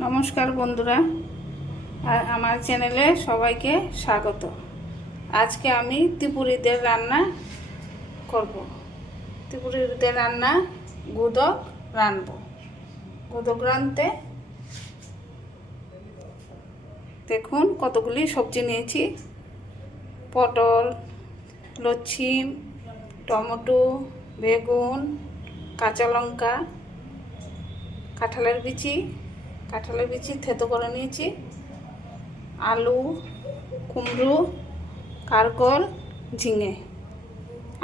নমস্কার বন্ধুরা, আর আমার চ্যানেলে সবাইকে স্বাগত। আজকে আমি ত্রিপুরীদের রান্না করব। ত্রিপুরীদের রান্না গুদক রাঁধব। গুদক রাঁধতে দেখুন কতগুলি সবজি নিয়েছি। পটল, লচ্ছিম, টমেটো, বেগুন, কাঁচা লঙ্কা, কাঁঠালের বিচি থেতো করে নিয়েছি, আলু, কুমড়ো, কারকল, ঝিঙে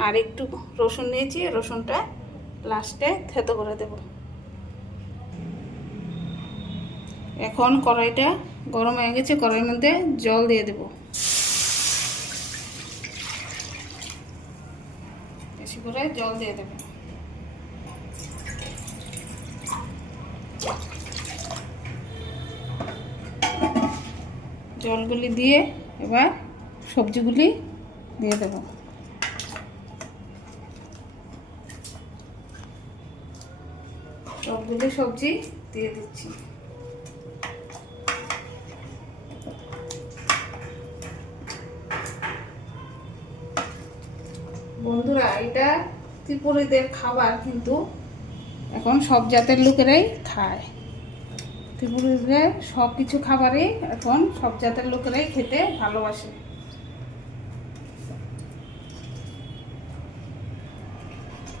আর একটু রসুন নিয়েছি। রসুনটা লাস্টে থেতো করে দেব। এখন কড়াইটা গরম হয়ে গেছে, কড়াইয়ের মধ্যে জল দিয়ে দেব। বেশি করে জল দিয়ে দেব। জলগুলি দিয়ে এবার সবজিগুলি দিয়ে দেব। সবগুলি সবজি দিয়ে দিচ্ছি। বন্ধুরা, এটা ত্রিপুরীদের খাবার, কিন্তু এখন সব জাতের লোকেরাই খায়। ত্রিপুরীদের সব কিছু খাবারই এখন সব জাতের লোকেরাই খেতে ভালোবাসে।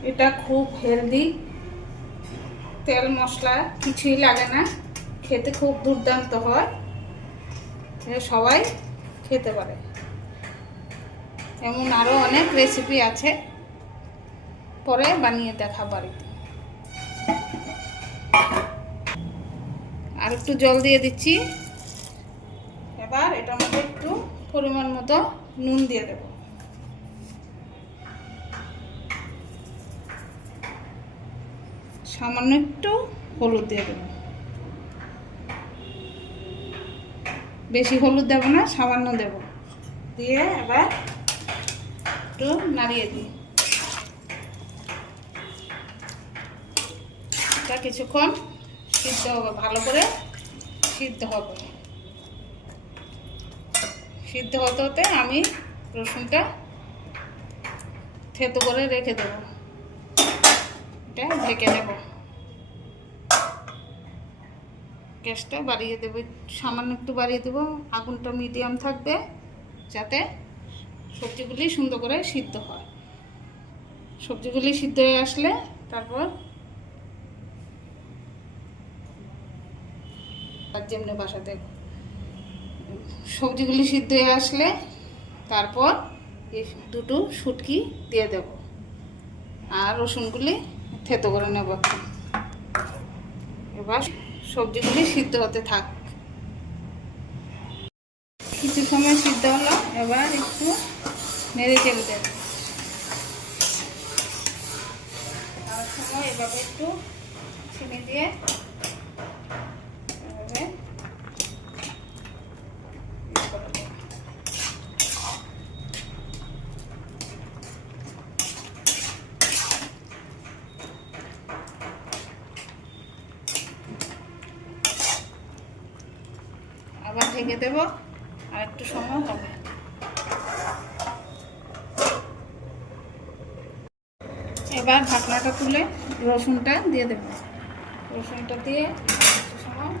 এটা খুব হেলদি, তেল মশলা কিছুই লাগে না, খেতে খুব দুর্দান্ত হয়, সবাই খেতে পারে। এমন আরও অনেক রেসিপি আছে, পরে বানিয়ে দেখা বাড়িতে। আর একটু জল দিয়ে দিচ্ছি। এবার এটার মধ্যে একটু পরিমাণ মতো নুন দিয়ে দেব। সামান্য একটু হলুদ দিয়ে দেব। বেশি হলুদ দেব না, সামান্য দেব। দিয়ে এবার একটু নাড়িয়ে দিই। এটা কিছুক্ষণ সিদ্ধ হবে, ভালো করে সিদ্ধ হবে। সিদ্ধ হতে হতে আমি রসুনটা থেতো করে রেখে দেব। এটা ঢেকে দেব। গ্যাসটা বাড়িয়ে দেব, সামান্য একটু বাড়িয়ে দেব। আগুনটা মিডিয়াম থাকবে, যাতে সবজিগুলি সুন্দর করে সিদ্ধ হয়। সবজিগুলি সিদ্ধ হয়ে আসলে তারপর যেমনি বাসাতে সবজিগুলি সিদ্ধ হয়ে আসলে তারপর এই দুটো শুটকি দিয়ে দেব আর রসুনগুলি থেতো করে নেব। এবার সবজিগুলি সিদ্ধ হতে থাক। কিছু সময় সিদ্ধ হলো, এবার একটু নেড়ে চেড়ে দেব। তার সময় এভাবে একটু চিনি দিয়ে আবার ঢেকে দেব। আর একটু সময় হবে। এবার ঢাকনাটা তুলে রসুনটা দিয়ে দেব। রসুনটা দিয়ে একটু সময়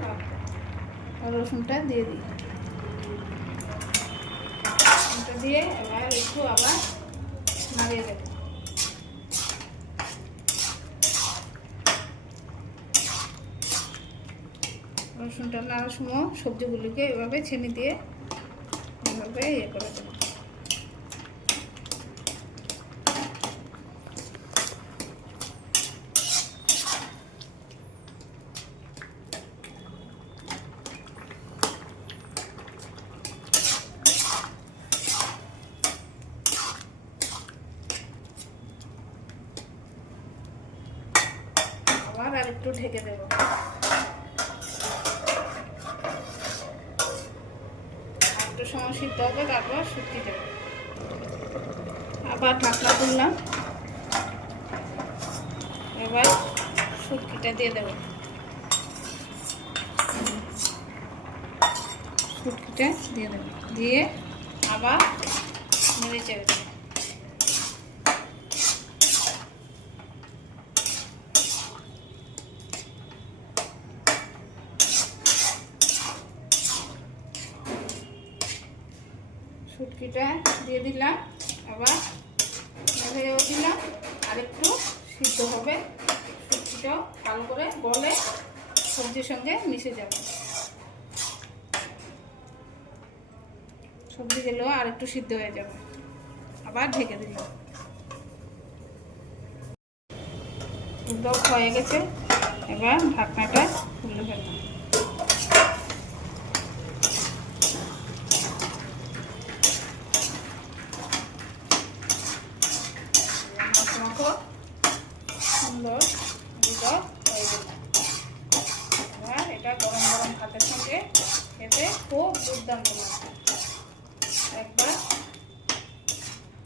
রসুনটা দিয়ে দিই। রসুনটা দিয়ে এবার একটু আবার নাড়িয়ে দেব। রসুনটা নাড়ার সময় সবজিগুলিকে এভাবে ছেনে দিয়ে এভাবে করে দেব। আবার আর একটু ঢেকে দেব। একটু সময় সিদ্ধ হবে, তারপর শুকিয়ে দেব। আবার ঢাকনা তুললাম। এবার শুটকিটা দিয়ে দেব। শুটকিটা দিয়ে দেবো, দিয়ে আবার নেড়ে চেড়ে দেবো। শুটকিটা দিয়ে দিলাম, আবার নেড়েও দিলাম, আরেকটু সিদ্ধ হবে। শুটকিটাও ভালো করে গলে সবজির সঙ্গে মিশে যাবে। সবজিগুলো আর একটু সিদ্ধ হয়ে যাবে, আবার ঢেকে দিলাম। হয়ে গেছে, এবার ঢাকনাটা খুলে ফেললাম। সুন্দর দুধক হয়ে গেল। এবার এটা গরম গরম ভাতের সঙ্গে খেতে খুব দুর্দান্ত লাগে। একবার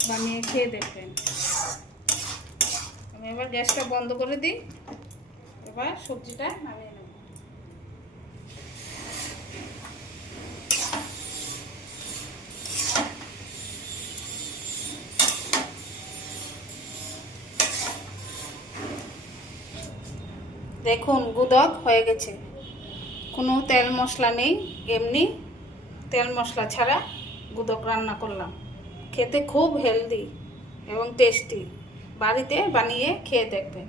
বানিয়ে খেয়ে দেখবেন। আমি এবার গ্যাসটা বন্ধ করে দিই, এবার সবজিটা নামিয়ে নেব। দেখুন গুদক হয়ে গেছে, কোনো তেল মশলা নেই, এমনি তেল মশলা ছাড়া গুদক রান্না করলাম। খেতে খুব হেলদি এবং টেস্টি। বাড়িতে বানিয়ে খেয়ে দেখবেন।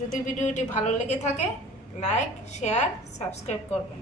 যদি ভিডিওটি ভালো লেগে থাকে লাইক, শেয়ার, সাবস্ক্রাইব করবেন।